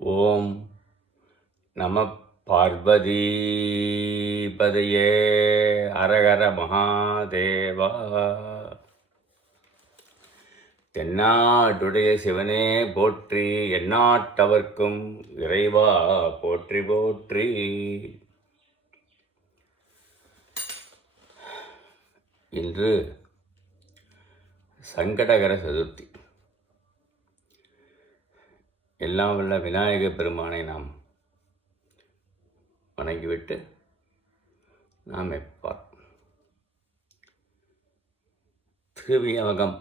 ஓம் நம பார்வதி பதையே அரகர மகாதேவா. தென்னாடுடைய சிவனே போற்றி, எந்நாட்டவர்க்கும் இறைவா போற்றி போற்றி. இன்று சங்கடகர சதுர்த்தி. எல்லாம் வல்ல விநாயக பெருமானை நாம் வணங்கிவிட்டு நாம் திருவியமகம்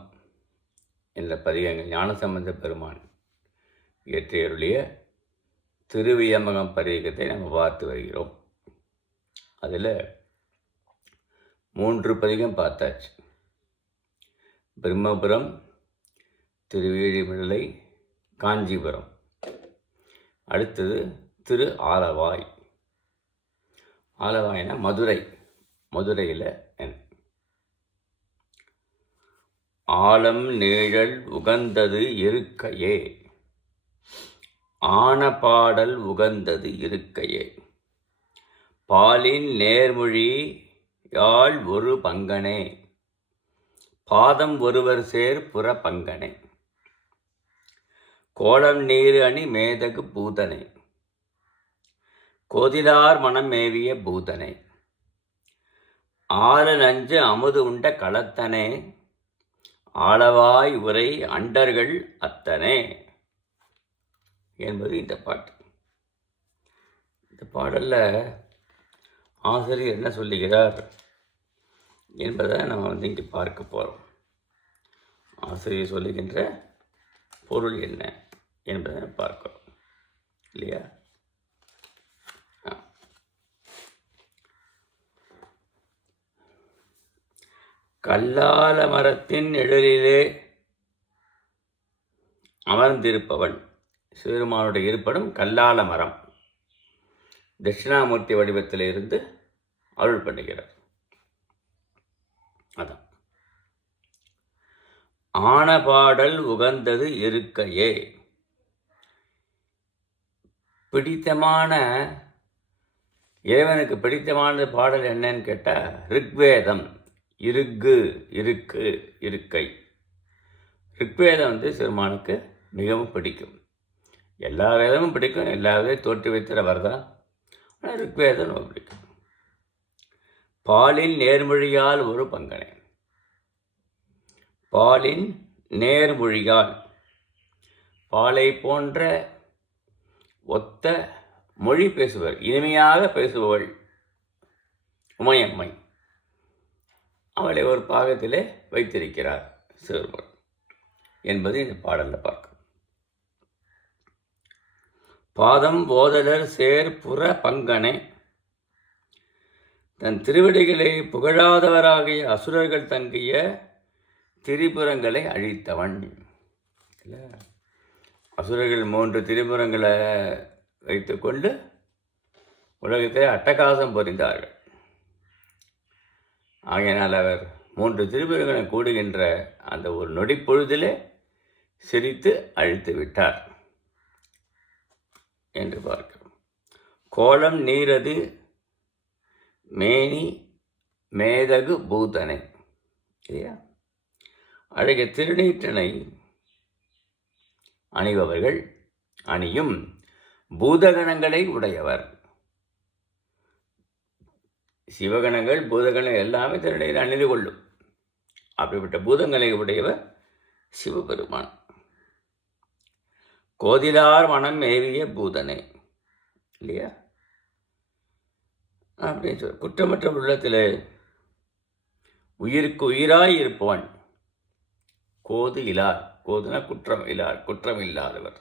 என்ற பதிகங்கள் ஞானசம்பந்த பெருமான் இயற்றியருளிய திருவியமகம் பதிகத்தை நாம் பார்த்து வருகிறோம். அதில் 3 பதிகம் பார்த்தாச்சு. பிரம்மபுரம், திருவேழிமிழலை, காஞ்சிபுரம். அடுத்தது திரு ஆலவாய். ஆலவாய்னா மதுரையில் ஆலம் நீழல் உகந்தது இருக்கையே, ஆனபாடல் உகந்தது இருக்கையே, பாலின் நேர்மொழி யாழ் ஒரு பங்கனே, பாதம் ஒருவர் சேர் புற பங்கனே, கோலம் நீர் அணி மேதகு பூதனை, கோதிலார் மனம் மேவிய பூதனை, ஆல நஞ்சு அமுது உண்ட களத்தனே, ஆளவாய் உரை அண்டர்கள் அத்தனே என்பது இந்த பாட்டு. இந்த பாடலில் ஆசிரியர் என்ன சொல்லுகிறார் என்பதை நம்ம இங்கே பார்க்க போகிறோம். ஆசிரியர் சொல்லுகின்ற பொருள் என்ன என்பதை பார்க்கிறோம் இல்லையா? கல்லால மரத்தின் நிழலிலே அமர்ந்திருப்பவன். சிவருமானுடைய இருப்படும் கல்லால மரம். தட்சிணாமூர்த்தி வடிவத்தில் இருந்து அருள் பண்ணுகிறார். அதான் ஆனபாடல் உகந்தது இருக்கையே. பிடித்தமான இறைவனுக்கு பிடித்தமான பாடல் என்னன்னு கேட்டால் ரிக்வேதம். இருக்கு இருக்கை. ரிக்வேதம் சிறுமானுக்கு மிகவும் பிடிக்கும். எல்லா வேதமும் பிடிக்கும், எல்லா வேதமும் தோற்று வைத்தவர் தான். ஆனால் ரிக்வேதம் ரொம்ப பிடிக்கும். பாலின் நேர்மொழியால் ஒரு பங்கனை. பாலின் நேர்மொழியால், பாலை போன்ற ஒத்த மொழி பேசுவர், இனிமையாக பேசுபவள் உமையம்மை. அவளை ஒரு பாகத்திலே வைத்திருக்கிறார் சிவருமான் என்பது இந்த பாடலில் பார்க்கும். பாதம் போதலர் சேர் புற பங்கனை. தன் திருவடிகளை புகழாதவராகிய அசுரர்கள் தங்கிய திரிபுரங்களை அழித்தவன். அசுரர்கள் 3 திரிபுரங்களை வைத்துக்கொண்டு உலகத்தை அட்டகாசம் புரிந்தார்கள். ஆகையினால் அவர் 3 திரிபுரங்களை கூடுகின்ற அந்த ஒரு நொடிப்பொழுதிலே சிரித்து அழித்து விட்டார் என்று பார்க்கிறோம். கோலம் நீரது மேனி மேதகு பூதனை. இல்லையா? அழகிய திருநீற்றனை அணிபவர்கள் அணியும் பூதகணங்களை உடையவர். சிவகணங்கள் பூதகணங்கள் எல்லாமே திருநீர் அணிந்து கொள்ளும். அப்படிப்பட்ட பூதங்களை உடையவர் சிவபெருமான். கோதிலார் மனம் மேவிய பூதனை. இல்லையா? அப்படின்னு சொல்ல, குற்றமற்ற உள்ளத்தில் உயிருக்கு உயிராய் இருப்பவன். கோது இலார். கோதுனா குற்றம் இலார், குற்றம் இல்லாதவர்.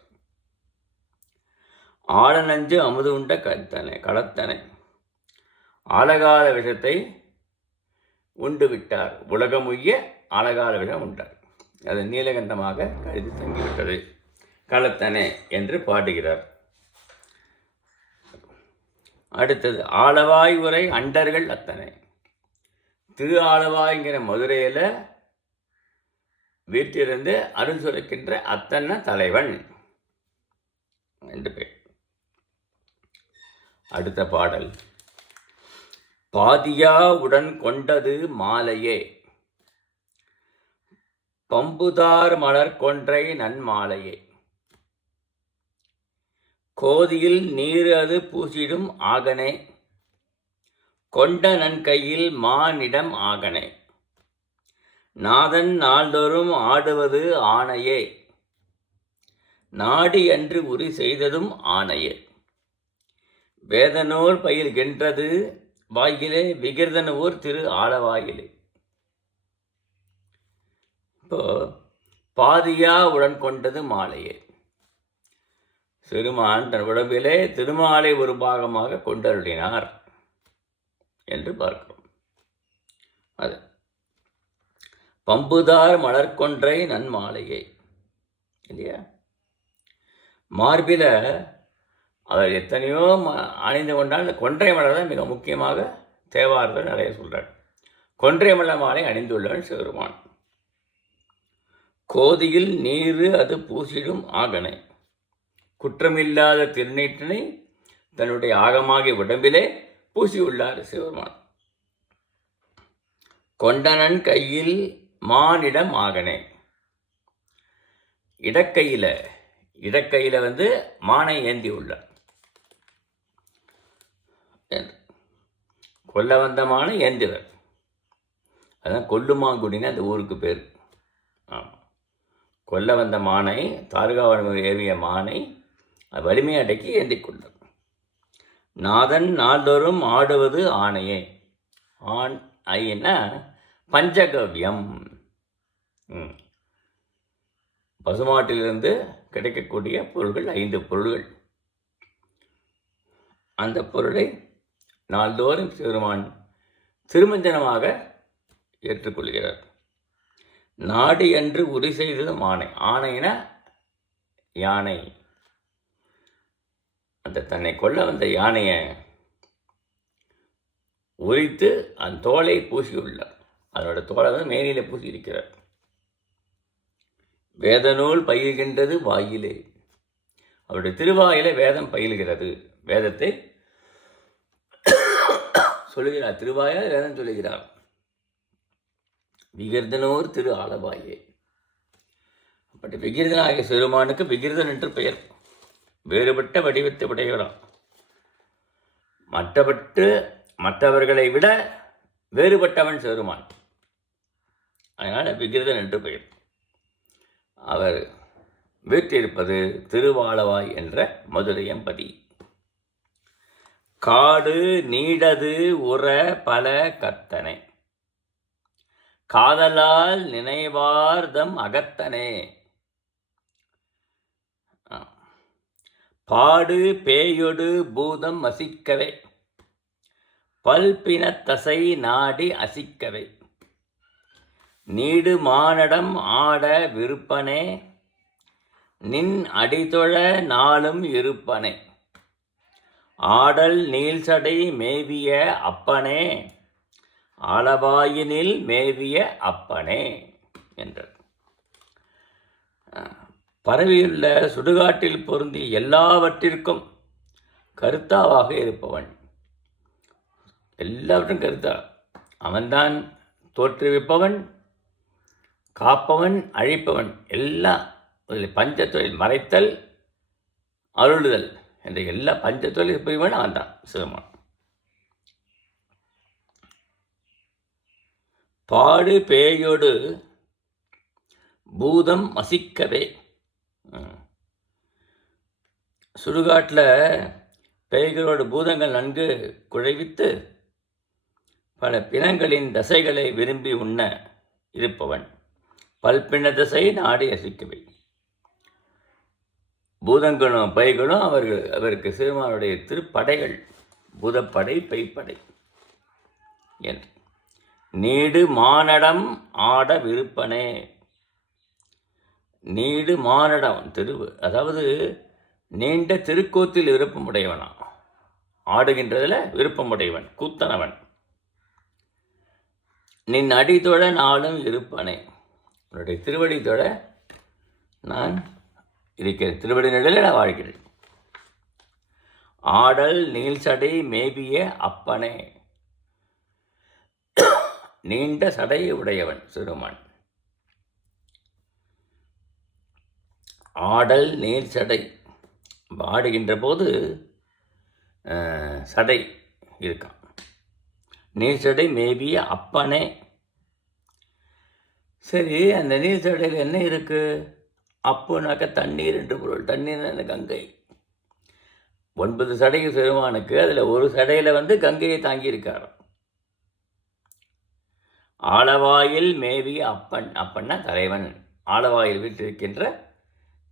ஆழ நஞ்சு அமுது உண்ட களத்தனை. ஆழகால விஷத்தை உண்டு விட்டார். உலகம் உய்ய ஆழகால விஷம் உண்டார். அது நீலகண்டமாக கருதி தங்கிவிட்டது களத்தனை என்று பாடுகிறார். அடுத்தது ஆளவாய் உரை அண்டர்கள் அத்தனை. திரு ஆளவாய்ங்கிற மதுரையில் வீட்டிலிருந்து அருள் சுரக்கின்ற அத்தனை தலைவன். என்று பெயர். அடுத்த பாடல். பாதியா உடன் கொண்டது மாலையே, பம்புதார் மலர் கொன்றை நன்மாலையே, கோதியில் நீர் அது பூசிடும் ஆகனே, கொண்ட நன் கையில் மானிடம் ஆகனே, நாதன் நாள்தோறும் ஆடுவது ஆணையே, நாடி அன்று உரி செய்ததும் ஆணையே, வேதனூர் பயில்கின்றது வாயிலே, விகிர்தனூர் திரு ஆலவாயிலே. இப்போ பாதியா உடன் கொண்டது மாலையே, சிறுமான் தன் உடம்பிலே திருமாலை ஒரு பாகமாக கொண்டருளினார் என்று பார்க்கிறோம். அது பம்புதார் மலர்கொன்றை நன்மாலையே இல்லையா. மார்பில அவர் எத்தனையோ அணிந்து கொண்டால் அந்த கொன்றை மலர் தான் மிக முக்கியமாக தேவாரத்தில் நிறைய சொல்கிறார். கொன்றை மலர் மாலை அணிந்துள்ளவன் சிறுமான். கோதியில் நீர் அது பூசிடும் ஆகனை, குற்றமில்லாத திருநீற்றினை தன்னுடைய ஆகமாகிய உடம்பிலே பூசியுள்ளார் சிவருமான். கொண்டனன் கையில் மானிடம் ஆகனே, இடக்கையில் மானை ஏந்தி உள்ளார். கொல்ல வந்த மானை ஏந்திவர், அதான் கொல்லுமாங்குடின்னு அந்த ஊருக்கு பேர். கொல்ல வந்த மானை, தார்காவன் ஏறிய மானை வலிமை அடக்கி ஏந்தி கொண்டார். நாதன் நாள்தோறும் ஆடுவது ஆணையே. ஆண் ஐன்னா பஞ்சகவ்யம், பசுமாட்டிலிருந்து கிடைக்கக்கூடிய பொருள்கள் 5 பொருள்கள். அந்த பொருளை நாள்தோறும் சிறுமான் திருமஞ்சனமாக ஏற்றுக்கொள்கிறார். நாடி என்று உரி செய்ததும் ஆணை. ஆணைனா யானை. அந்த தன்னை கொல்ல வந்த யானையை உரித்து அந்த தோலை பூசியுள்ளார். அதனோட தோலை மேனியில் பூசி இருக்கிறார். வேதநூல் பயில்கின்றது வாயிலே, அவருடைய திருவாயிலே வேதம் பயில்கிறது. வேதத்தை சொல்லுகிறார், திருவாயால் வேதம் சொல்லுகிறார். விகிர்தனூர் திரு ஆலவாயே. அப்படி விகிர்தனாகிய சிறுமானுக்கு விகிர்தன் என்று பெயர். வேறுபட்ட வடிவத்தை உடையவராம். மற்றவர்களை விட வேறுபட்டவன் சிறுமான். அதனால் விகிர்தன் என்று பெயர். அவர் வீற்றிருப்பது திருவாலவாய் என்ற மதுரையம்பதி. காடு நீடது உற பல கத்தனை, காதலால் நினைவார்தம் அகத்தனே, பாடு பேயொடு பூதம் வசிக்கவே, பல்பினத்தசை நாடி அசிக்கவே, நீடு மானடம் ஆட விருப்பனே, நின் அடிதொழ நாளும் இருப்பனே, ஆடல் நீள்சடை மேவிய அப்பனே, ஆலவாயினில் மேவிய அப்பனே என்றார். பரவியுள்ள சுடுகாட்டில் பொருந்தி எல்லாவற்றிற்கும் கருத்தாவாக இருப்பவன். எல்லாவற்றும் கருத்தா. அவன்தான் தோற்றுவிப்பவன், காப்பவன், அழிப்பவன். எல்லாம் பஞ்சத்தொழில், மறைத்தல், அருளுதல் என்ற எல்லா பஞ்சத்தொழில் புரிவன் அவன் தான் சிவமான். பாடு பேயோடு பூதம் வசிக்கவே. சுடுகாட்டில் பேய்களோடு பூதங்கள் நன்கு குழைவித்து பல பிணங்களின் தசைகளை விரும்பி உண்ண இருப்பவன். பல்பின தசை நாடி அசிக்கவே. பூதங்களும் பைகளும் அவருக்கு சிறுமானுடைய திருப்படைகள். பூதப்படை, பெய்ப்படை என்று. நீடு மானடம் ஆட விருப்பனே. நீடு மானடம் திருவு, அதாவது நீண்ட திருக்கூத்தில் விருப்பமுடையவனா. ஆடுகின்றதில் விருப்பமுடையவன், கூத்தனவன். நின் அடித்தொழ நாளும் இருப்பனே. உன்னுடைய திருவடி தொழ நான் இருக்கிறேன். திருவடி நிலையில் நான் வாழ்கிறேன். ஆடல் நீள்சடை மேவிய அப்பனே. நீண்ட சடையை உடையவன் சிறுமான். ஆடல் நீள்சடை, ஆடுகின்ற போது சடை இருக்கான். நீள்சடை மேவிய அப்பனே. சரி, அந்த நீள்சடையில் என்ன இருக்கு? அப்புனாக்க தண்ணீர் என்று பொருள். தண்ணீர் கங்கை. 9 சடைக்கு சிறுமானுக்கு அதில் ஒரு சடையில் கங்கையை தாங்கியிருக்கார். ஆலவாயில் மேவிய அப்பன். அப்பன்னா தலைவன். ஆலவாயில் வீட்டிருக்கின்ற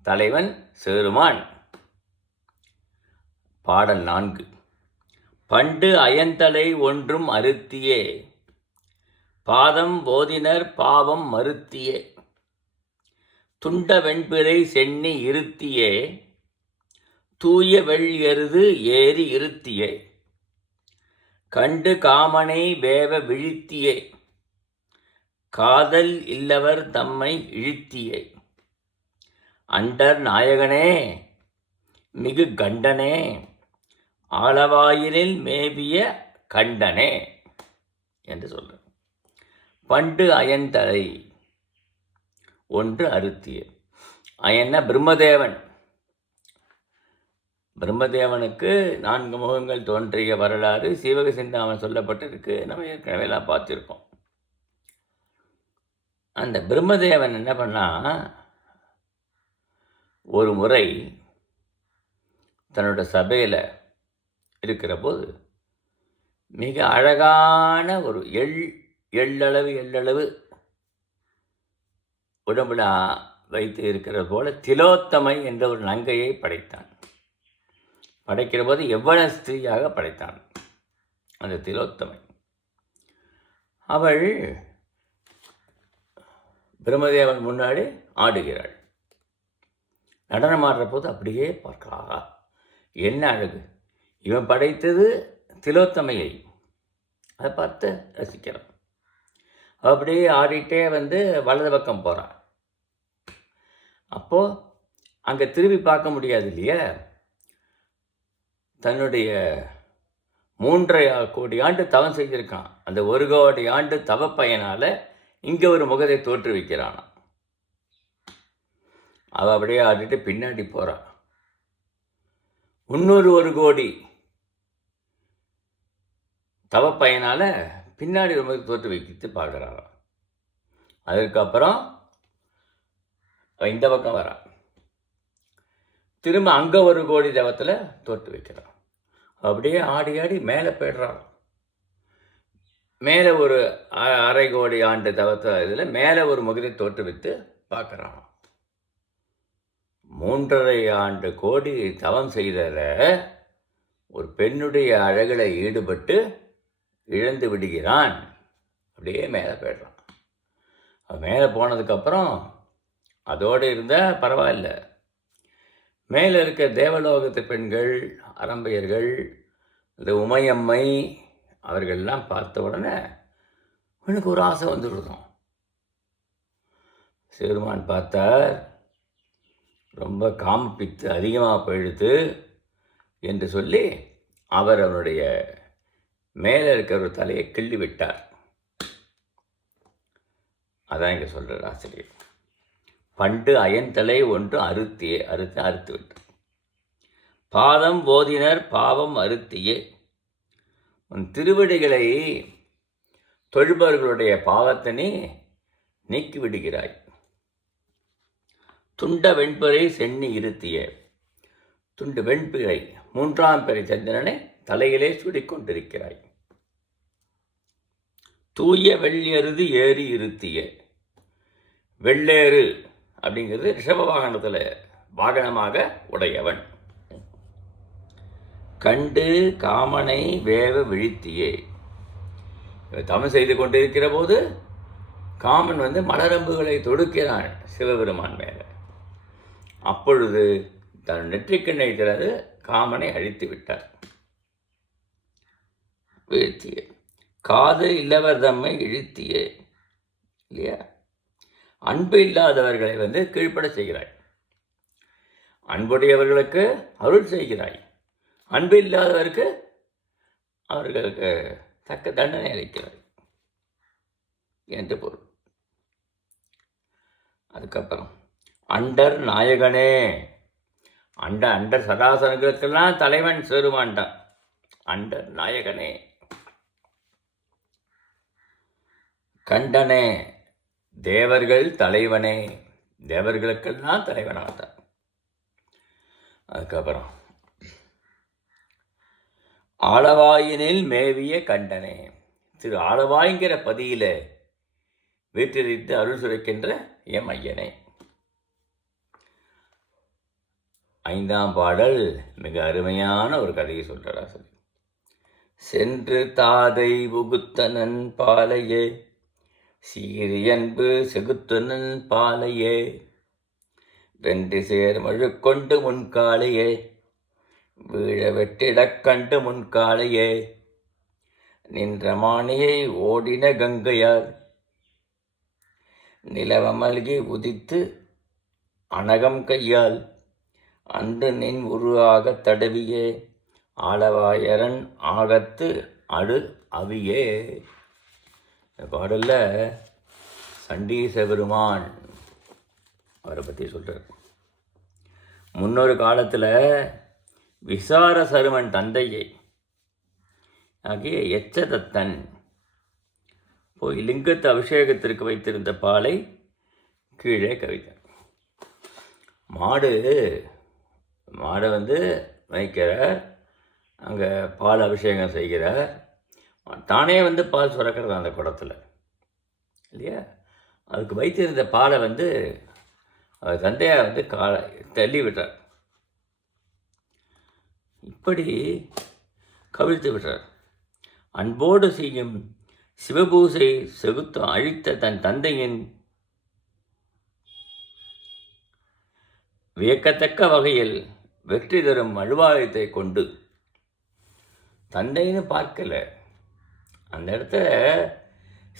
தலைவன் சிறுமான். பாடல் 4. பண்டு அயந்தலை ஒன்றும் அறுத்தியே, பாதம் போதினர் பாவம் மறுத்தியே, துண்ட வெண்பிறை சென்னி இருத்தியே, தூய வெள்ளியருது ஏறி இருத்தியே, கண்டு காமனை வேவ விழித்தியே, காதல் இல்லவர் தம்மை இழித்தியே, அண்டர் நாயகனே மிகு கண்டனே, ஆலவாயிலில் மேவிய கண்டனே என்று சொல்ற. பண்டு அயன்தலை ஒன்று அறுத்திய. அயன்னா பிரம்மதேவன். பிரம்மதேவனுக்கு 4 முகங்கள் தோன்றிய வரலாறு சீவக சிந்தாமன் சொல்லப்பட்டிருக்கு. நம்ம ஏற்கனவே எல்லாம் பார்த்துருக்கோம். அந்த பிரம்மதேவன் என்ன பண்ணா, ஒரு முறை தன்னோட சபையில் இருக்கிற போது மிக அழகான ஒரு எள்ளளவு உடம்புல வைத்து இருக்கிற போல திலோத்தமை என்ற ஒரு நங்கையை படைத்தான். படைக்கிற போது எவ்வள ஸ்திரீயாக படைத்தான் அந்த திலோத்தமை. அவள் பிரம்மதேவன் முன்னாடி ஆடுகிறாள். நடனம் ஆடுற போது அப்படியே பார்க்கலாம், என்ன அழகு! இவன் படைத்தது திலோத்தமையை, அதை பார்த்து ரசிக்கிறான். அப்படியே ஆடிட்டே வலது பக்கம் போகிறான். அப்போது அங்கே திரும்பி பார்க்க முடியாது இல்லையா? தன்னுடைய 3.5 கோடி ஆண்டு தவம் செஞ்சிருக்கான். அந்த 1 கோடி ஆண்டு தவ பயனால் இங்கே ஒரு முகத்தை தோற்றுவிக்கிறான். அவள் அப்படியே ஆடிட்டு பின்னாடி போகிறான். இன்னொரு 1 கோடி தவ பயனால் பின்னாடி ஒரு முகத்தை தோற்று வைக்கிட்டு பார்க்குறாராம். அதுக்கப்புறம் இந்த பக்கம் வரான். திரும்ப அங்கே 1 கோடி தவத்தில் தோற்று வைக்கிறான். அப்படியே ஆடி ஆடி மேலே போய்டுறான். மேலே ஒரு 1/2 கோடி ஆண்டு தவத்தில் இதில் மேலே ஒரு முகத்தை தோற்றுவித்து பார்க்குறான். 3.5 கோடி தவம் செய்தல ஒரு பெண்ணுடைய அழகில் ஈடுபட்டு இழந்து விடுகிறான். அப்படியே மேலே போய்டுறான். மேலே போனதுக்கப்புறம் அதோடு இருந்தால் பரவாயில்ல, மேலே இருக்க தேவலோகத்து பெண்கள், அரம்பையர்கள், இந்த உமையம்மை அவர்கள்லாம் பார்த்த உடனே எனக்கு ஒரு ஆசை வந்துவிடுதோம். சிறுமான் பார்த்தார், ரொம்ப காமப்பித்து அதிகமாக போயிடுது என்று சொல்லி அவர் அவருடைய மேலே இருக்கிற ஒரு தலையை கிள்ளி விட்டார். அதான் இங்கே சொல்கிறார் ஆசிரியர். பண்டு அயன்தலை ஒன்று அறுத்து விட்டார். பாதம் போதினர் பாவம் அறுத்தியே. உன் திருவடிகளை தொழுபவர்களுடைய பாவத்தினை நீக்கி விடுகிறாய். துண்ட வெண்பிறை சென்னி இருத்திய. துண்டு வெண்பிறை 3ஆம் பிறை சந்திரனை தலையிலே சுடிக்கொண்டிருக்கிறாய். தூய வெள்ளியருது ஏறி இருத்திய. வெள்ளேறு அப்படிங்கிறது ரிஷப வாகனத்தில் வாகனமாக உடையவன். கண்டு காமனை வேவ விழித்தியே. தவம் செய்து கொண்டிருக்கிற போது காமன் மலரம்புகளை தொடுக்கிறான் சிவபெருமான் மேலே. அப்பொழுது தன் நெற்றிக்கண்ணை திறந்து காமனை அழித்து விட்டார். வீழ்த்தியே. காது இல்லவர் தம்மை இழுத்தியே. இல்லையா? அன்பு இல்லாதவர்களை கீழ்ப்பட செய்கிறாய். அன்புடையவர்களுக்கு அருள் செய்கிறாய். அன்பு இல்லாதவருக்கு அவர்களுக்கு தக்க தண்டனை அளிக்கிறார் என்று பொருள். அதுக்கப்புறம் அண்டர் நாயகனே, அண்டர் சதாசனங்களுக்கெல்லாம் தலைவன் சேருவான்டான். அண்டர் நாயகனே, கண்டனே, தேவர்கள் தலைவனே, தேவர்களுக்கெல்லாம் தலைவனாகத்தான். அதுக்கப்புறம் ஆளவாயினில் மேவிய கண்டனே, திரு ஆளவாய்ங்கிற பதியில வீட்டிலிட்டு அருள் சுரைக்கின்ற எம் ஐயனே. 5ஆம் பாடல் மிக அருமையான ஒரு கதையை சொல்றார் ஆசிரியர். சென்று தாதை புகுத்தனன் பாலையே, சீரியன்பு செகுத்தனன் பாலையே, வென்று சேர் மழுக்கொண்டு முன்காலையே, வீழ வெட்டிடக் கண்டு முன்காலையே, நின்ற மானியை ஓடின கங்கையார், நிலவமல்கி உதித்து அனகம் கையால், அன்று நின் உருவாகத் தடவியே, ஆளவாயரன் ஆகத்து அடு அவியே. இந்த பாடலில் சண்டீச பெருமான் அவரை பற்றி சொல்கிறார். முன்னொரு காலத்தில் விசார சருமன் தந்தையை ஆகிய எச்சதத்தன் போய் லிங்கத்து அபிஷேகத்திற்கு வைத்திருந்த பாலை கீழே கவித்தார். மாடை வைக்கிறார், அங்கே பால் அபிஷேகம் செய்கிறார். தானே பால் சுரக்கிறது அந்த குடத்தில் இல்லையா. அதுக்கு வைத்திருந்த பாலை அவர் தந்தையார் காலை தள்ளி விட்டார். இப்படி கவிழ்த்து விட்டார். அன்போடு செய்யும் சிவபூசை செகுத்து அழித்த தன் தந்தையின் வியக்கத்தக்க வகையில் வெற்றி தரும் அழுவாயத்தை கொண்டு, தந்தைன்னு பார்க்கல, அந்த இடத்த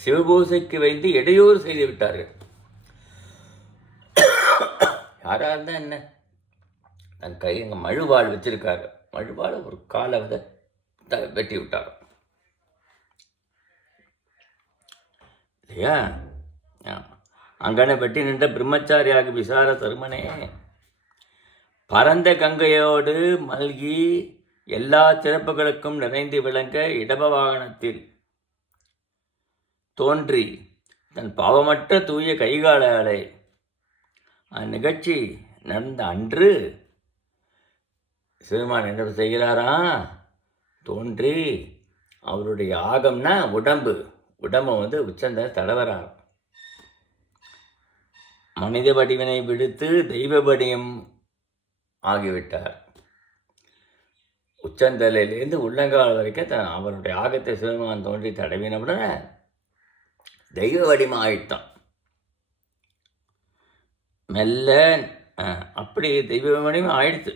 சிவபூசைக்கு வைத்து இடையூறு செய்து விட்டார்கள். யாராக இருந்தால் என்ன, தன் கை அங்கே மழுவாள் வச்சிருக்காரு, மழுவாள் ஒரு காலை வெட்டி விட்டார் இல்லையா. அங்கன வெட்டி நின்ற பிரம்மச்சாரியாக விசார தருமனே, பரந்த கங்கையோடு மல்கி எல்லா சிறப்புகளுக்கும் நிறைந்து விளங்க இடப வாகனத்தில் தோன்றி தன் பாவமற்ற தூய கைகாலை அந்நிகழ்ச்சி நடந்த அன்று சிறுமான் என்ன செய்கிறாரா, தோன்றி அவருடைய ஆகம்னா உடம்பை உச்சந்த தடவரார். மனித வடிவினை விடுத்து தெய்வ வடிவம் ஆகிவிட்டார். உச்சந்தலையிலேருந்து உள்ளங்கால் வரைக்கும் அவருடைய ஆகத்தை சிவருமான் தோன்றி தடவினவுடனே தெய்வ வடிவம் ஆயிட்டான். மெல்ல அப்படி தெய்வ வடிவம் ஆயிடுத்து.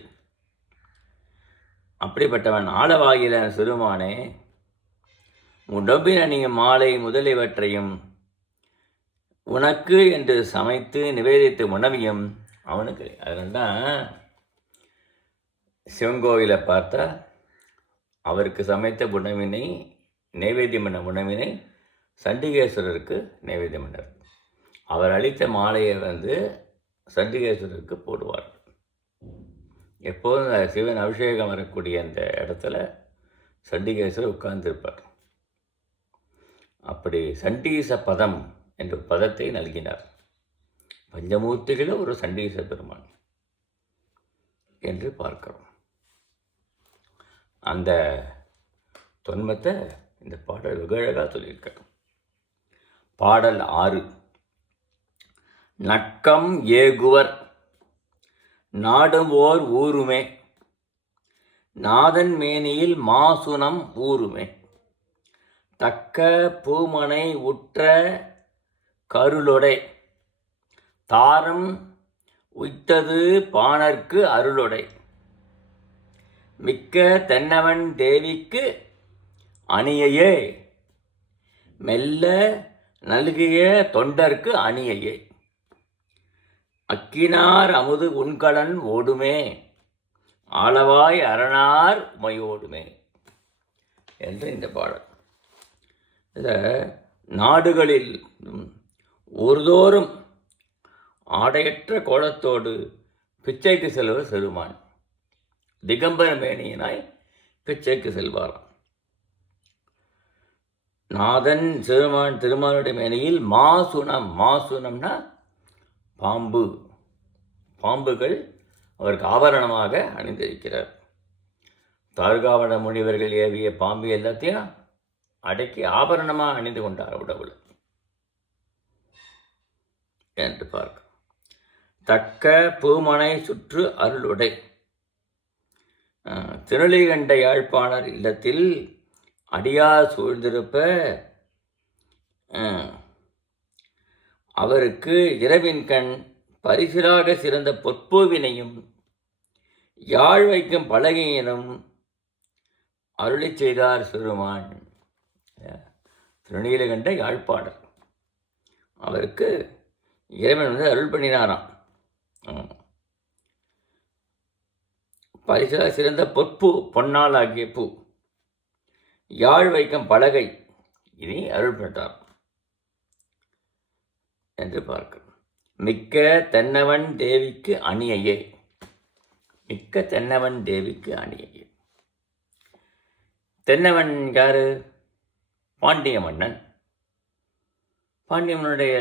அப்படிப்பட்டவன் ஆளவாயில சிறுமானே, உடம்பின் அணியும் மாலை முதலியவற்றையும் உனக்கு என்று சமைத்து நிவேதித்து உணவியும் அவனுக்கு. அதனால தான் சிவங்கோவிலை பார்த்தா அவருக்கு சமைத்த உணவினை நைவேத்தியம் பண்ண உணவினை சண்டிகேஸ்வரருக்கு நைவேத்தியம் பண்ணார். அவர் அளித்த மாலையை சண்டிகேஸ்வரருக்கு போடுவார். எப்போதும் சிவன் அபிஷேகம் வரக்கூடிய அந்த இடத்துல சண்டிகேஸ்வரர் உட்கார்ந்திருப்பார். அப்படி சண்டீச பதம் என்ற பதத்தை நல்கினார். பஞ்சமூர்த்திகளும் ஒரு சண்டீச பெருமான் என்று பார்க்கிறோம். அந்த தொன்மத்தை இந்த பாடல் வெகு அழகாக சொல்லியிருக்க. பாடல் 6. நட்கம் ஏகுவர் நாடும் ஓர் ஊருமே, நாதன் மேனியில் மாசுனம் ஊருமே, தக்க பூமனை உற்ற கருளொடை தாரம் உய்த்தது பாணர்க்கு அருளொடை, மிக்க தென்னவன் தேவிக்கு அணியையே, மெல்ல நல்கிய தொண்டர்க்கு அணியையே, அக்கினார் அமுது உண்கலன் ஓடுமே, ஆளவாய் அரணார் உமையோடுமே என்று இந்த பாடல். இதில் நாடுகளில் ஒருதோறும் ஆடையற்ற கோலத்தோடு பிச்சைக்கு செல்வர் சிறுமான். திகம்பர மேனியனாய் பிச்சைக்கு செல்வாராம். நாதன் சிறுமான் திருமாலுடைய மேனியில் மாசுனம்னா பாம்பு, பாம்புகள் அவருக்கு ஆபரணமாக அணிந்திருக்கிறார். தார்காவண முனிவர்கள் ஏவிய பாம்பு எல்லாத்தையும் அடக்கி ஆபரணமாக அணிந்து கொண்டார் உடவுல என்று பார்க்க. தக்க பூமனை சுற்று அருளுடை. திருநெல்வேலி யாழ்ப்பாணர் இல்லத்தில் அடியார் சூழ்ந்திருப்ப அவருக்கு இரவின் கண் பரிசிலாக சிறந்த பொற்பூவினையும் யாழ் வைக்கும் பலகையினும் அருளி செய்தார் சிறுமான். திருநீலகண்ட யாழ்ப்பாணர் அவருக்கு இறைவன் அருள் பண்ணினாராம். பரிசிலாக சிறந்த பொற்பூ, பொன்னால் ஆகிய பூ, யாழ் வைக்கும் பலகை இனி அருள் பெற்றார் என்று பார்க்க. மிக்க தென்னவன் தேவிக்கு அணியையே. மிக்க தென்னவன் தேவிக்கு அணியையே. தென்னவன் யாரு? பாண்டிய மன்னன். பாண்டிய மன்னனுடைய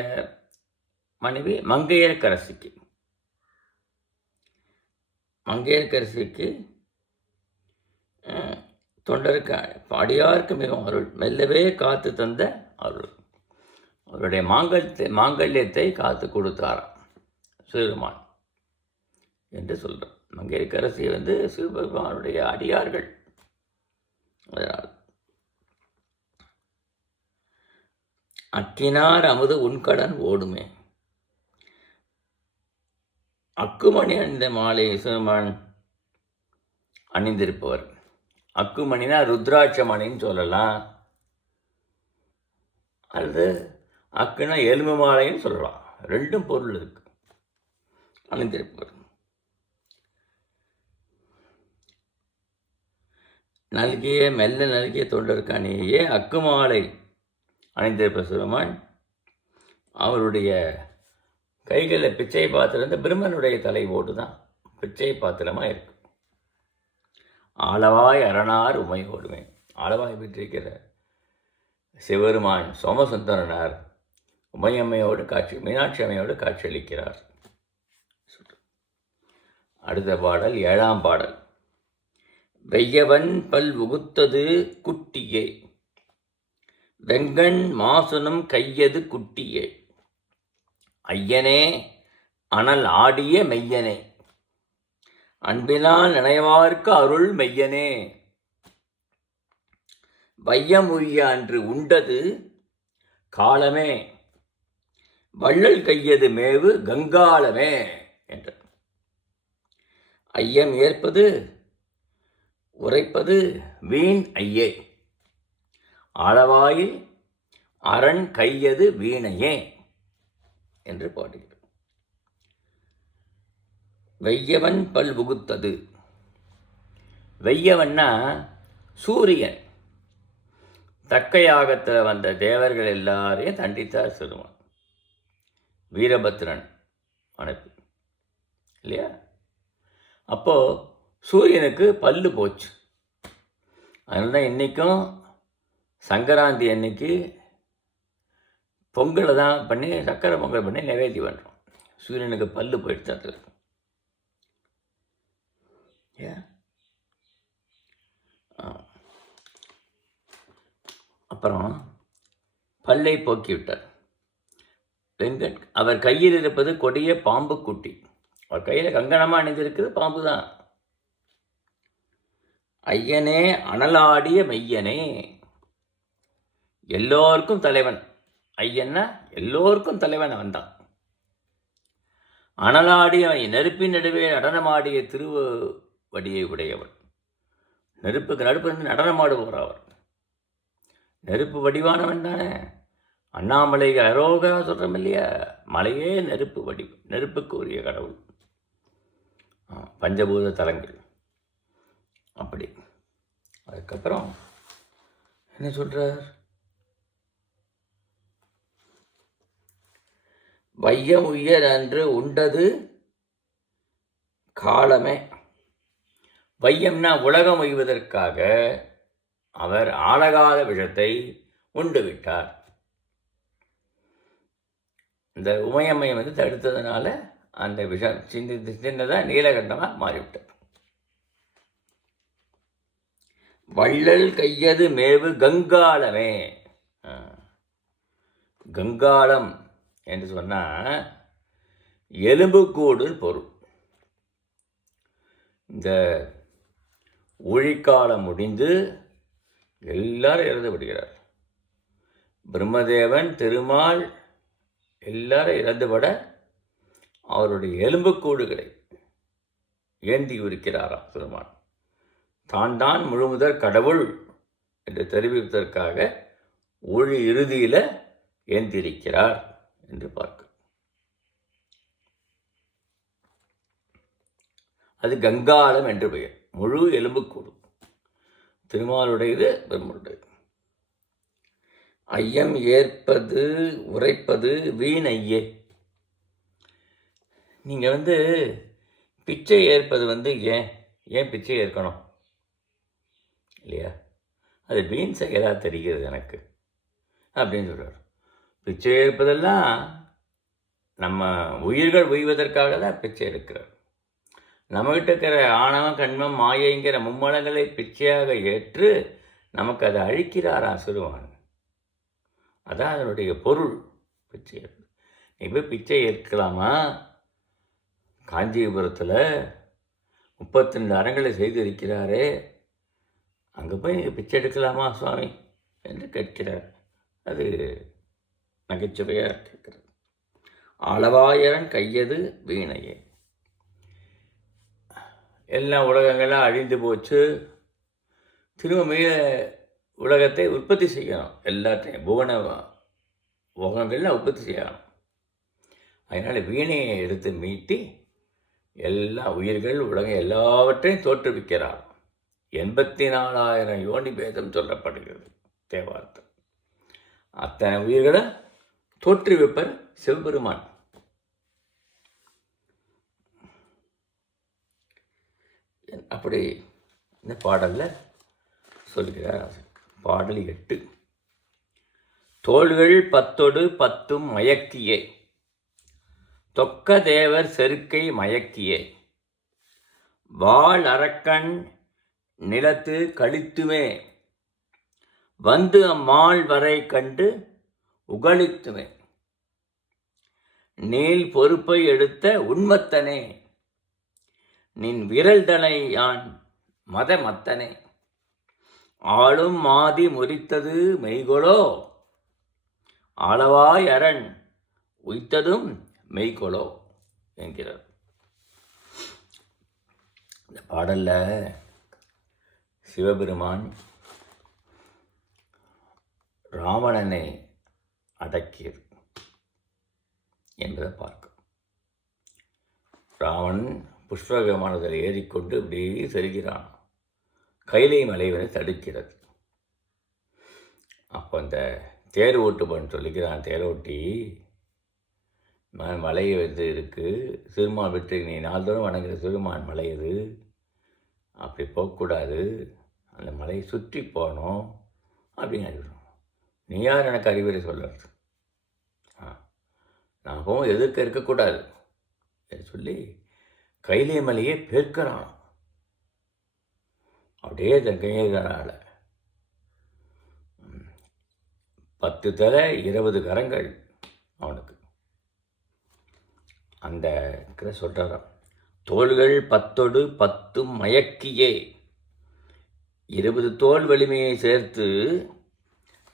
மனைவி மங்கையர்க்கரசிக்கு. மங்கையர்க்கரசிக்கு தொண்டருக்கு அடியாருக்கு மிகவும் அருள், மெல்லவே காத்து தந்த அருள். அவருடைய மாங்கல்யத்தை காத்து கொடுத்தாராம் சிறுமான் என்று சொல்கிறோம். மங்கையர்க்கரசி சிவபெருமானுடைய அடியார்கள். அதனால் அக்கினார் அமுது உன்கடன் ஓடுமே. அக்குமணி அணிந்த மாலை சிறுமான் அணிந்திருப்பவர். அக்குமணினா ருத்ராட்சமணின்னு சொல்லலாம், அல்லது அக்குனா எலும்பு மாலைன்னு சொல்லலாம். ரெண்டும் பொருள் இருக்கு. அணிந்திருப்பவர். மெல்ல நல்கிய தொண்டருக்கு அணியே அக்குமாலை அணிந்திருப்ப சிறுமான் அவருடைய கைகளில் பிச்சை பாத்திரம் பிரம்மனுடைய தலைவோடு தான் பிச்சை பாத்திரமாக இருக்கு. ஆளவாய் அரணார் உமையோடுமே. ஆளவாய் பெற்றிருக்கிற சிவருமான் சோமசுந்தரனார் உமையம்மையோடு மீனாட்சி அம்மையோடு காட்சியளிக்கிறார். அடுத்த பாடல் 7ஆம் பாடல். வெய்யவன் பல் உகுத்தது குட்டியே, வெங்கண் மாசுனம் கையது குட்டியே, ஐயனே அனல் ஆடிய மெய்யனே, அன்பினால் நினைவார்க்கு அருள் மெய்யனே, வையமுய்ய அன்று உண்டது காலமே, வள்ளல் கையது மேவு கங்காளமே என்ற. ஐயம் ஏற்பது உரைப்பது வீண் ஐயே, ஆளவாயில் அரண் கையது வீணையே என்று பாடுகிறார். வெய்யவன் பல் புகுத்தது. வெய்யவன்னா சூரியன். தக்க யாகத்தில் வந்த தேவர்கள் எல்லாரையும் தண்டித்தார் சிறுமான். வீரபத்ரன் அனுப்பி இல்லையா? அப்போ சூரியனுக்கு பல்லு போச்சு. அதனால தான் இன்றைக்கும் சங்கராந்தி அன்னைக்கு பொங்கலை தான் பண்ணி சக்கரை பொங்கல் பண்ணி நைவேத்தியம் பண்ணுறோம். சூரியனுக்கு பல்லு போயிடுச்சு. அப்புறம் பல்லை போக்கிவிட்டார். வெங்கட் அவர் கையில் இருப்பது கொடிய பாம்பு குட்டி. அவர் கையில் கங்கணமாக அணிந்திருக்கிறது பாம்பு தான். ஐயனே அனலாடிய மெய்யனே, எல்லோருக்கும் தலைவன். ஐயன்னா எல்லோருக்கும் தலைவன் அவன் தான். அனலாடிய நெருப்பின் நடுவே நடனமாடிய திருவடியை உடையவன். நெருப்புக்கு நடுப்பு நடனமாடுபவர் அவர். நெருப்பு வடிவானவன் தானே. அண்ணாமலை அரோகா சொல்கிறோம் இல்லையா? மலையே நெருப்பு வடிவு, நெருப்புக்கு உரிய கடவுள். பஞ்சபூத தலங்கள் அப்படி. அதுக்கப்புறம் என்ன சொல்கிறார்? வையம் உய்ய நன்று உண்டது காலமே. வையம்னா உலகம் உய்வதற்காக அவர் ஆழகால விஷத்தை உண்டு விட்டார். இந்த உமையம்மை தடுத்ததுனால அந்த விஷம் சின்னதாக நீலகண்டமாக மாறிவிட்டார். வள்ளல் கையது மேவு கங்காளமே. கங்காளம் என்று சொன்னால் எலும்புக்கூடுன்னு பொருள். இந்த ஊழிக்காலம் முடிந்து எல்லாரும் இறந்து விடுகிறார். பிரம்மதேவன், திருமால் எல்லாரும் இறந்துவிட அவருடைய எலும்புக்கூடுகளை ஏந்தி இருக்கிறாராம் திருமால். தான் முழுமுதற் கடவுள் என்று தெரிவிப்பதற்காக ஊழி இறுதியில் ஏந்திருக்கிறார் என்று பார்க்க. அது கங்காளம் என்று பெயர். முழு எலும்புக்கூடு திருமாலுடையது, பிரம்மனுடையது. ஐயம் ஏற்பது உரைப்பது வீண் ஐயே. நீங்கள் பிச்சை ஏற்பது ஏன் பிச்சை ஏற்கணும் இல்லையா? அது வீண் செயலாக தெரிகிறது எனக்கு அப்படின்னு சொல்கிறார். பிச்சை ஏற்பதெல்லாம் நம்ம உயிர்கள் உய்வதற்காக தான் பிச்சை எடுக்கிறார். நம்மகிட்ட இருக்கிற ஆணவம், கண்மம், மாயைங்கிற மும்மலங்களை பிச்சையாக ஏற்று நமக்கு அதை அழிக்கிறாராம் சிறுவான். அதான் அதனுடைய பொருள். பிச்சை ஏற்பது. நீ போய் பிச்சை ஏற்கலாமா? காஞ்சிபுரத்தில் 32 அறங்களை செய்திருக்கிறாரே, அங்கே போய் நீங்கள் பிச்சை எடுக்கலாமா சுவாமி என்று கேட்கிறார். அது நகைச்சுவையாக கேட்கிறது. அளவாயரன் கையது வீணையே. எல்லா உலகங்கள்லாம் அழிந்து போச்சு, திரும்ப உலகத்தை உற்பத்தி செய்யணும். எல்லாத்தையும் புவன உலகங்கள்லாம் உற்பத்தி செய்யணும். அதனால் வீணையை எடுத்து மீட்டி எல்லா உயிர்கள் உலகம் எல்லாவற்றையும் தோற்றுவிக்கிறார். 84,000 யோனி பேதம் சொல்லப்படுகிறது தேவார்த்தம். அத்தனை உயிர்களை தோற்றுவிப்பர் சிவபெருமான். அப்படி இந்த பாடலில் சொல்கிறார். பாடல் 8. தோள்கள் 10 10 மயக்கியே, தொக்க தேவர் செருக்கை மயக்கியே, வாழ் அரக்கன் நிலத்து கழித்துமே, வந்து அம்மாள் வரை கண்டு உகளித்துமே, நீள் பொறுப்பை எடுத்த உண்மத்தனே, நின் விரல் தனை யான் மத மத்தனே, ஆளும் மாதி முறித்தது மெய்கொலோ, ஆளவாய் அரண் உய்த்ததும் மெய்கொலோ என்கிறார். இந்த பாடலில் சிவபெருமான் ராவணனை அடக்கியது என்பதை பார்க்கும். ராவணன் புஷ்ப விமானத்தில் ஏறிக்கொண்டு இப்படி செல்கிறான். கைலை மலை தடுக்கிறது. அப்போ அந்த தேர் ஓட்டுபவன் சொல்லிக்கிறான், தேரோட்டி மலை இருக்குது, சிறுமான் விட்டு நீ நாள்தோறும் வணங்குற சிறுமான் மலை இது, அப்படி போகக்கூடாது, அந்த மலையை சுற்றி போகணும் அப்படின்னு அறிவுறோம். நீ யார் எனக்கு அறிவுரை சொல்லுறது? நான் போகும் எதிர்க்க இருக்கக்கூடாது சொல்லி கைலை மலையை பெருக்கிறான். அப்படியே கையனால் 10 தலை 20 கரங்கள் அவனுக்கு. அந்த சொல்கிறான், தோள்கள் 10 10 மயக்கியே, 20 தோல் வலிமையை சேர்த்து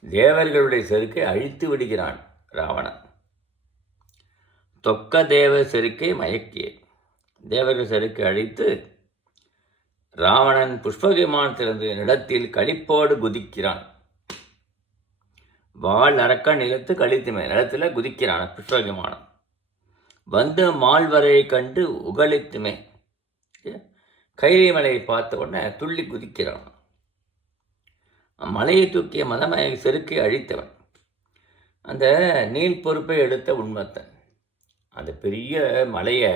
தேவர்களுடைய செருக்கை அழித்து விடுகிறான் ராவணன். தொக்க தேவ செருக்கை மயக்கியே, தேவர்கள் செருக்கை அழித்து ராவணன் புஷ்ப விமானத்திலிருந்து நிலத்தில் களிப்போடு குதிக்கிறான். வாழ் அரக்க நிலத்து கழித்துமே, நிலத்தில் குதிக்கிறான் புஷ்ப விமானம். வந்து மால்வரையை கண்டு உகளித்துமே, கைலை மலையை பார்த்த உடனே துள்ளி குதிக்கிறான். மலையை தூக்கிய மதமய செருக்கை அழித்தவன், அந்த நீல் பொறுப்பை எடுத்த உண்மத்தன், அந்த பெரிய மலையை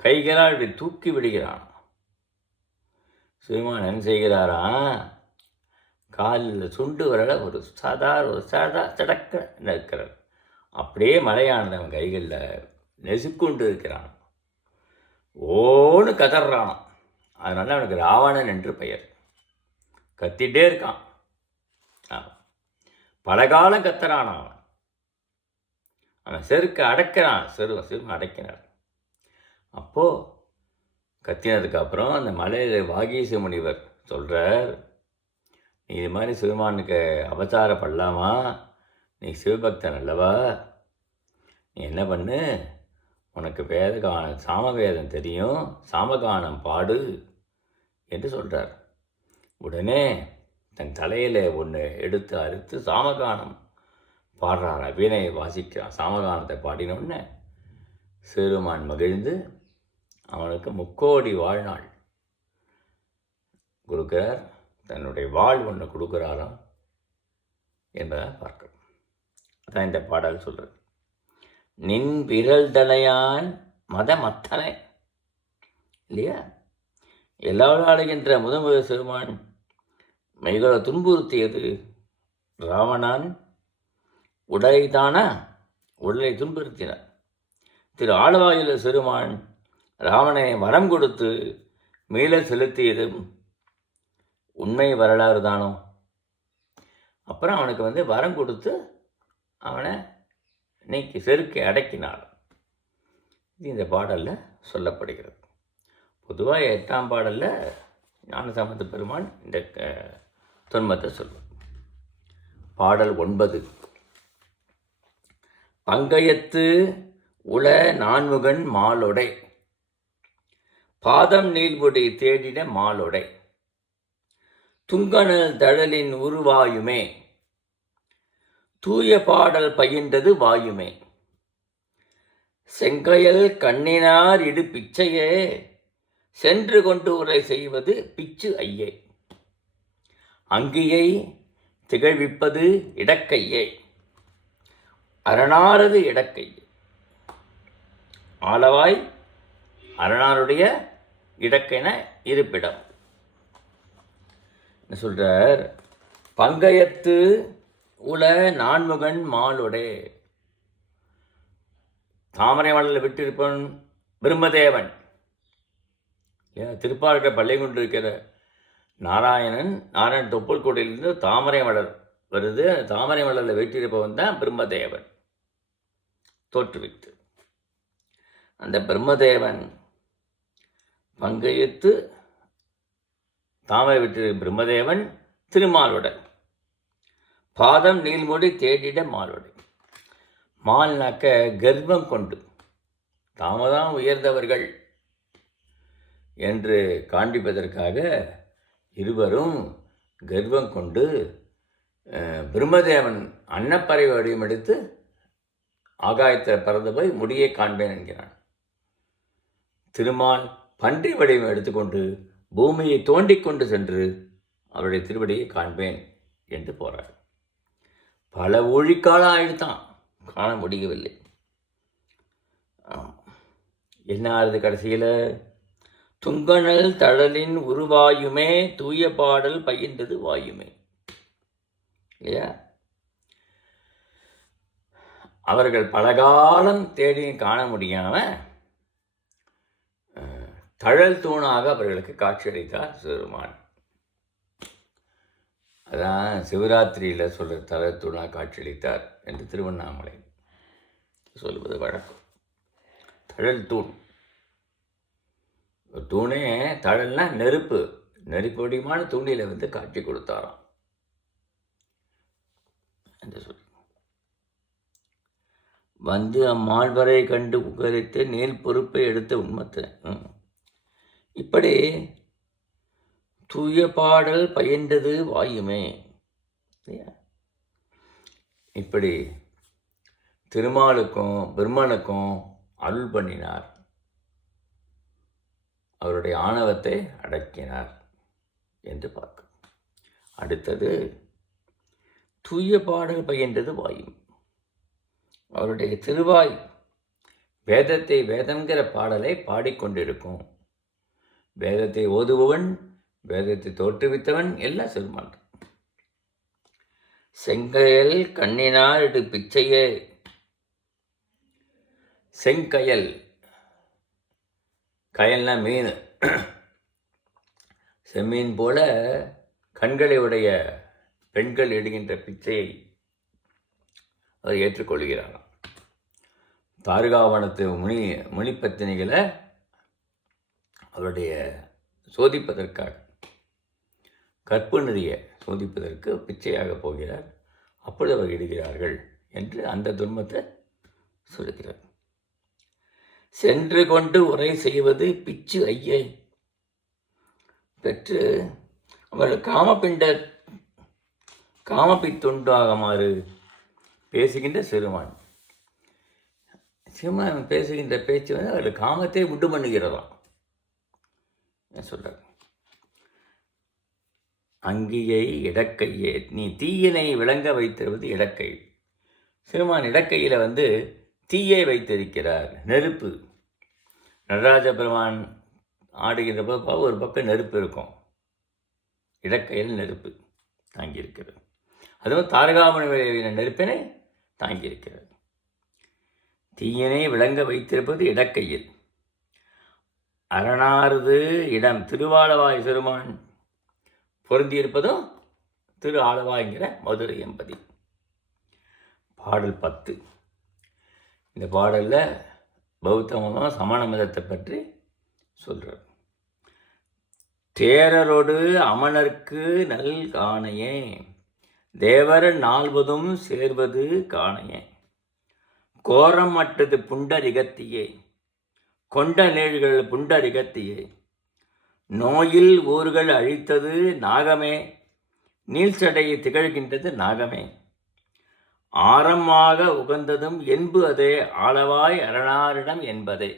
கைகளால் இப்படி தூக்கி விடுகிறான். சிவமான் என்ன செய்கிறாராம், காலில் சுண்டு வரல ஒரு சடக்க இருக்கிறார். அப்படியே மலையானது அவன் கைகளில் நெசுக்கொண்டு இருக்கிறான். ஓன்னு கதறான். அதனால அவனுக்கு ராவணன் என்று பெயர். கத்திட்டே இருக்கான். பல காலம் கத்துறான் அவன். அவன் செருக்க அடக்கிறான். சிறுவன் அடக்கினார். அப்போது கத்தினதுக்கப்புறம் அந்த மலையில் வாகீச முனிவர் சொல்கிறார், நீ இது மாதிரி சிவமானுக்கு அவதாரப்படலாமா? நீ சிவபக்தன் அல்லவா? நீ என்ன பண்ணு, உனக்கு சாமவேதம் தெரியும், சாமகானம் பாடு என்று சொல்கிறார். உடனே தன் தலையில் ஒன்று எடுத்து அறுத்து சாமகானம் பாடுறார். வீணையை வாசிக்கிறான். சாமகானத்தை பாடினோடனே சிறுமான் மகிழ்ந்து அவனுக்கு 3 கோடி வாழ்நாள் கொடுக்கிறார். தன்னுடைய வாழ் ஒன்று கொடுக்குறாராம் என்பதை பார்க்கணும். அதான் இந்த பாடல் சொல்கிறது. நின் விரல் தலையான் மதமத்தனை இல்லையா, எல்லாரும் ஆடுகின்ற முதன்முத சிறுமான் மைகளை துன்புறுத்தியது ராவணான் உடலைத்தானா, உடலை துன்புறுத்தினார். திரு ஆலவாயுல சிறுமான் ராவணனை வரம் கொடுத்து மீள செலுத்தியதும் உண்மை வரலாறு தானோ. அப்புறம் அவனுக்கு வரம் கொடுத்து அவனை நீக்கி செருக்கை அடக்கினார். இது இந்த பாடலில் சொல்லப்படுகிறது. பொதுவாக 8ஆம் பாடலில் ஞானசம்பந்த பெருமான் இந்த தொன்மத்தை சொல்வார். பாடல் 9. பங்கயத்து உள நான்முகன் மாலொடை, பாதம் நீள்பொடி தேடின மாலொடை, துங்கனல் தழலின் உருவாயுமே, தூய பாடல் பயின்றது வாயுமே, செங்கயல் கண்ணினார் இடு பிச்சையே, சென்று கொண்டு உரை செய்வது பிச்சு ஐயே, அங்கியை திகழ்விப்பது இடக்கையே, அரணாரது இடக்கையே. ஆலவாய் அரணாருடைய இடக்கைன இருப்பிடம். என்ன சொல்றார், பங்கயத்து உல நான்முகன் மாலுடே, தாமரை மலரில் விட்டிருப்பவன் பிரம்மதேவன். திருப்பார்கிட்ட பள்ளி கொண்டு இருக்கிற நாராயணன் தொப்புள் கோட்டையிலிருந்து தாமரை மலர் வருது. தாமரை மலரில் வீட்டிருப்பவன் தான் பிரம்மதேவன் தோற்றுவித்து. அந்த பிரம்மதேவன் பங்கயத்து தாமரை விட்டு பிரம்மதேவன் திருமாலுடன், பாதம் நீள்மொழி தேடிட மாலுடன். மால்னாக்க கர்ப்பம் கொண்டு, தாமதான் உயர்ந்தவர்கள் என்று காண்பிப்பதற்காக இருவரும் கர்ப்பம் கொண்டு பிரம்மதேவன் அன்னப்பறை வடிவம் எடுத்து ஆகாயத்தில் பறந்து போய் முடியை காண்பேன் என்கிறான். திருமால் பன்றி வடிவம் எடுத்துக்கொண்டு பூமியை தோண்டிக்கொண்டு சென்று அவருடைய திருவடியை காண்பேன் என்று போறார். பல ஊழிக்காலம் ஆயிடுத்தான், காண முடியவில்லை. என்ன ஆறுது கடைசியில், துங்கனல் தழலின் உருவாயுமே, தூய பாடல் பயின்றது வாயுமே. இல்லையா, அவர்கள் பலகாலம் தேடி காண முடியாம தழல் தூணாக அவர்களுக்கு காட்சியளித்தார் சிவருமான். அதான் சிவராத்திரியில் சொல்ற தழல் தூணாக காட்சியளித்தார் என்று திருவண்ணாமலை சொல்வது வழக்கம். தழல் தூண், தூணே தழல்னா நெருப்பு, நெருப்படிமான தூணில காட்சி கொடுத்தாராம் என்று சொல்லி அம்மாழ்வரை கண்டு உகரித்து நீல் பொறுப்பை எடுத்த உண்மத்தின. இப்படி தூய பாடல் பயின்றது வாயுமே. இப்படி திருமாலுக்கும் பிரம்மனுக்கும் அருள் பண்ணினார். அவருடைய ஆணவத்தை அடக்கினார் என்று பார்க்கும். அடுத்தது தூய பாடல் பயின்றது வாயும். அவருடைய திருவாய் வேதத்தை வேதங்கிற பாடலை பாடிக்கொண்டிருக்கும். வேதத்தை ஓதுபவன், வேதத்தை தோற்றுவித்தவன் எல்லாம் சிறுமான். செங்கயல் கண்ணினார் இடு பிச்சையே. செங்கயல், கயல்னா மீன். செம்மீன் போல கண்களை உடைய பெண்கள் இடுகின்ற பிச்சையை அவர் ஏற்றுக்கொள்கிறாராம். தாருகாவனத்து முனிப்பத்தினிகளை அவருடைய சோதிப்பதற்காக, கற்பு நெறியை சோதிப்பதற்கு பிச்சையாக போகிறார். அப்பொழுது அவர் இடுகிறார்கள் என்று அந்த துன்பத்தை சொல்கிறார். சென்று கொண்டு உரை செய்வது பிச்சு ஐயை பெற்று அவர்கள் காமப்பித்துண்டாகுமாறு பேசுகின்ற சிறுமான். சிறுமான் பேசுகின்ற பேச்சு அவர்கள் காமத்தை உண்டு பண்ணுகிறதாம் சொல்றார். அங்கியை இடக்கையே, நீ தீயினை விளங்க வைத்திருவது இடக்கை. சிறுமான் இடக்கையில் தீயை வைத்திருக்கிறார், நெருப்பு. நடராஜ பெருமான் ஆடுகின்ற போது ஒரு பக்கம் நெருப்பு இருக்கும், இடக்கையில் நெருப்பு தாங்கியிருக்கிறது. அதுவும் தாரகாமணி நெருப்பினை தாங்கியிருக்கிறது. தீயினை விளங்க வைத்திருப்பது இடக்கையில். அரணாறுது இடம், திருவாளவாய் சிறுமான் பொருந்தியிருப்பதும் திரு ஆளவாய்ங்கிற மதுரை எம்பதி. பாடல் 10. இந்த பாடலில் பௌத்த மதம் சமண மதத்தை பற்றி சொல்கிறார். தேரரோடு அமணர்க்கு நல் காணையே, தேவர் நால்வதும் சேர்வது காணையே, கோரம் மட்டது புண்டரிகத்தியே, கொண்ட நேழ்கள் புண்டரிகத்தியே, நோயில் ஊர்கள் அழித்தது நாகமே, நீள்சடையை திகழ்கின்றது நாகமே, ஆரமாக உகந்ததும் என்பு அதே, ஆளவாய் அரணாரிடம் என்பதே.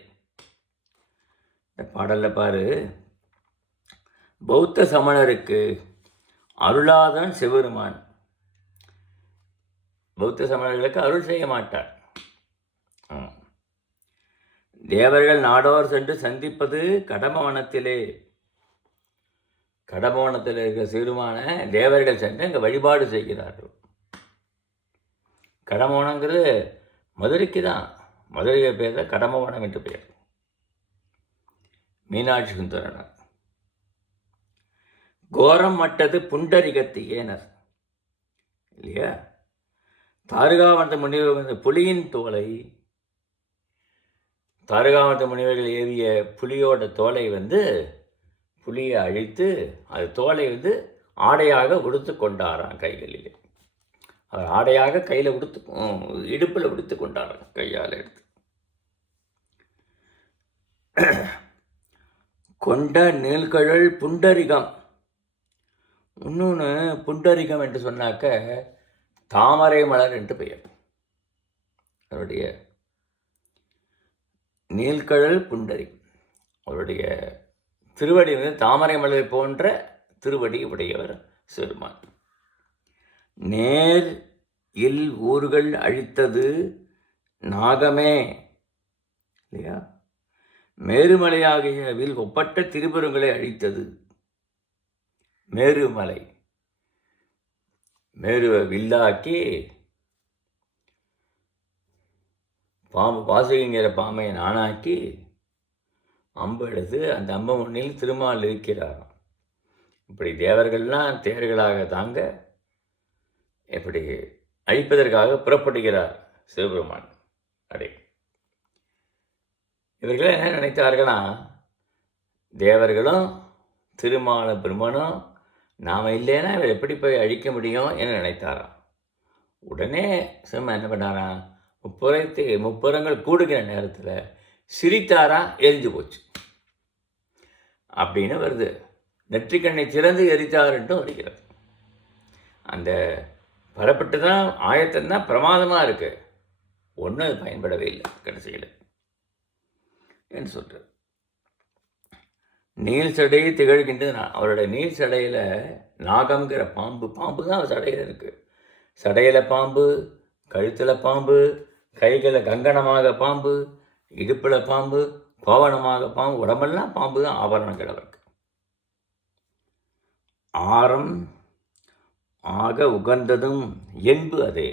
இந்த பாடலில் பாரு, பௌத்த சமணருக்கு அருளாதான் சிவருமான். பௌத்த சமணர்களுக்கு அருள் செய்ய மாட்டார். தேவர்கள் நாடோர் சென்று சந்திப்பது கடம்பவனத்திலே. கடம்பவனத்தில் இருக்கிற சிறுமான தேவர்கள் சென்று அங்கே வழிபாடு செய்கிறார்கள். கடம்பவனங்கிறது மதுரைக்கு தான், மதுரையை பேர் தான் கடம்பவனம் என்று பெயர். மீனாட்சி சுந்தரனார். கோரம் மட்டது புண்டரிகத்து ஏனர் இல்லையா. தாருகாவனத்து முனிவர் புலியின் தோலை, தாருகாவனத்து முனிவர்கள் ஏவிய புலியோட தோலை புலியை அழித்து அது தோலை ஆடையாக உடுத்து கொண்டாராம் கைகளில். அவர் ஆடையாக கையில் உடுத்து, இடுப்பில் உடுத்து கொண்டாராம் கையால் எடுத்து. கொண்ட நீள்கழல் புண்டரிகம். இன்னொன்று புண்டரிகம் என்று சொன்னாக்க தாமரை மலர் என்று பெயர். அவருடைய நீள்கழல் புண்டரிகம், அவருடைய திருவடி தாமரை மலர் போன்ற திருவடி உடையவர் சிறுமான். நேர் இல் ஊர்கள் அழித்தது நாகமே இல்லையா. மேருமலையாகிய வில் ஒப்பட்ட திருப்புறங்களை அழித்தது. மேருமலை, மேருவை வில்லாக்கி பாம்பு, வாசுகிங்கிற பாம்பை நானாக்கி அம்பு எடுத்து அந்த அம்பு முன்னில் திருமால் இருக்கிறாராம். இப்படி தேவர்கள்லாம் தேர்களாக தாங்க இப்படி அழிப்பதற்காக புறப்படுகிறார் சிவபெருமான். அடே, இவர்கள் என்ன நினைத்தார்களா, தேவர்களும் திருமால பெருமானும் நாம் இல்லைன்னா இவர் எப்படி போய் அழிக்க முடியும் என நினைத்தாராம். உடனே சிவன் என்ன பண்ணாராம், முப்புறங்கள் கூடுகிற நேரத்தில் சிரித்தாரா, எரிஞ்சு போச்சு அப்படின்னு வருது. நெற்றிக்கண்ணை சிறந்து எரித்தாருன்ட்டும் வருகிறது. அந்த பரப்பட்டு தான் ஆயத்தந்தான் பிரமாதமாக இருக்குது, ஒன்றும் அது பயன்படவே இல்லை கடைசியில் என்று சொல்கிறார். நீல் சடை திகழ்கின்றது. அவருடைய நீல் சடையில் நாகம்ங்கிற பாம்பு தான் அவர் சடையில் இருக்குது. சடையில் பாம்பு, கழுத்தில் பாம்பு, கைகளில் கங்கணமாக பாம்பு, இடுப்பில் பாம்பு, கோவணமாக பாம்பு, உடம்பெல்லாம் பாம்பு தான் ஆபரணங்கள் அவருக்கு. ஆரம் ஆக உகந்ததும் என்பு அதே.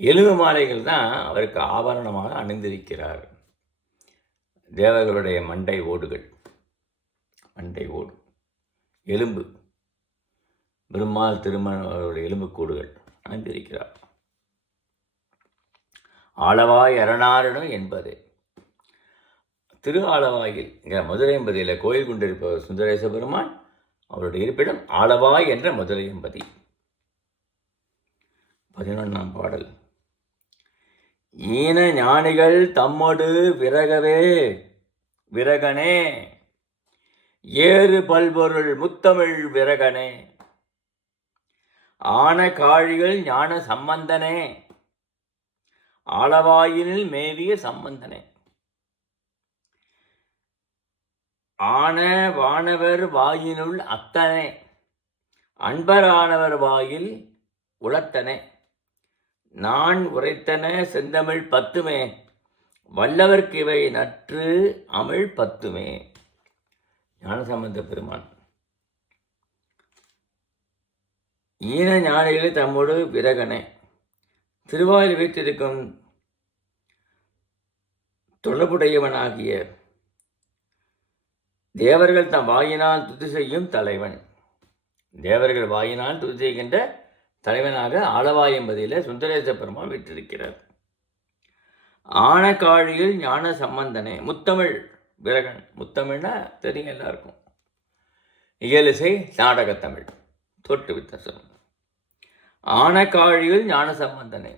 எலும்பு மாலைகள் தான் அவருக்கு ஆபரணமாக அணிந்திருக்கிறார். தேவர்களுடைய மண்டை ஓடு எலும்பு, பெருமாள் திருமணவருடைய எலும்புக்கூடுகள் அணிந்திருக்கிறார். ஆளவாய் அரணாரிடம் என்பது திரு ஆளவாயில் மதுரை எம்பதியில் கோயில் கொண்டிருப்பவர் சுந்தரேச பெருமான். அவருடைய இருப்பிடம் ஆளவாய் என்ற மதுரை எம்பதி. 11ஆம் பாடல். ஈன ஞானிகள் தம்மொடு விரகனே ஏறு பல்பொருள் முத்தமிழ் விரகனே ஆன காழிகள் ஞான சம்பந்தனே ஆளவாயினில் மேவிய சம்பந்தனே ஆன வானவர் வாயினுள் அத்தனே அன்பரானவர் வாயில் உளத்தனே நான் உரைத்தன செந்தமிழ் பத்துமே வல்லவர்க்கு இவை நற்று அமிழ் பத்துமே. ஞானசம்பந்த பெருமான். ஈன ஞானிகளை தம்மோடு விரகனே திருவாயில் வீட்டிருக்கும் தொடர்புடையவனாகிய தேவர்கள் தம் வாயினால் துதி செய்யும் தலைவன். தேவர்கள் வாயினால் துதி செய்கின்ற தலைவனாக ஆளவாய் என்பதில் சுந்தரேச பெருமாள் வீற்றிருக்கிறார். ஆனகாழியில் ஞான சம்பந்தனே முத்தமிழ் விரகன். முத்தமிழ்னா தெரியும் எல்லாருக்கும். இயலிசை நாடகத்தமிழ் தோற்றுவித்த சொல். ஆனகாழியில் ஞான சம்பந்தனே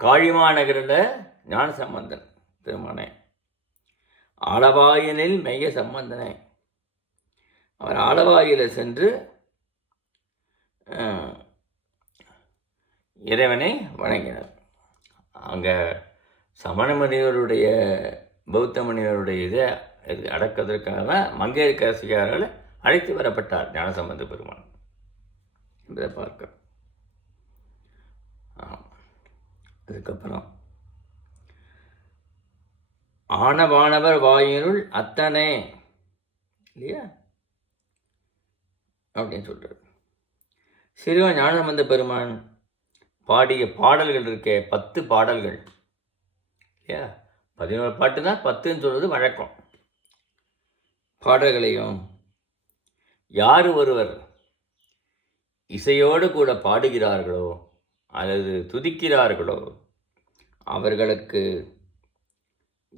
காழிமாநகரில் ஞான சம்பந்தன் பெருமானே. ஆளவாயினில் மெய்ய சம்பந்தனே அவர் ஆளவாயில் சென்று இறைவனை வணங்கினார். அங்கே சமண முனிவருடைய பௌத்த முனிவருடைய இதை அடக்குவதற்காக மங்கையர்க்கரசியாரால் அழைத்து வரப்பட்டார் ஞானசம்பந்த பெருமான் என்பதை பார்க்க. அதுக்கப்புறம் ஆனவானவர் வாயினுள் அத்தனை இல்லையா அப்படின்னு சொல்றார். சிறுவன் ஞானசம்பந்த பெருமான் பாடிய பாடல்கள் இருக்கே 10 பாடல்கள் இல்லையா. 11 பாட்டு தான் 10ன்னு சொல்வது வழக்கம். பாடல்களையும் யார் ஒருவர் இசையோடு கூட பாடுகிறார்களோ அல்லது துதிக்கிறார்களோ அவர்களுக்கு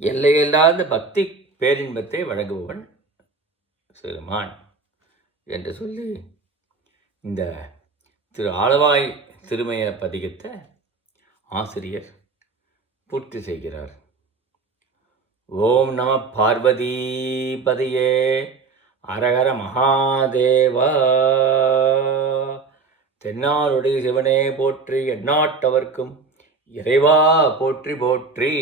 எல்லையில்லாத பக்தி பேரின்பத்தை வழங்குபவன் சிறுமான் என்று சொல்லி இந்த திரு ஆளவாய் திருமய பதிகத்தை ஆசிரியர் பூர்த்தி செய்கிறார். ஓம் நம பார்வதி பதியே அரகர மகாதேவா. தென்னாருடைய சிவனே போற்றி, எந்நாட்டவர்க்கும் இறைவா போற்றி போற்றி.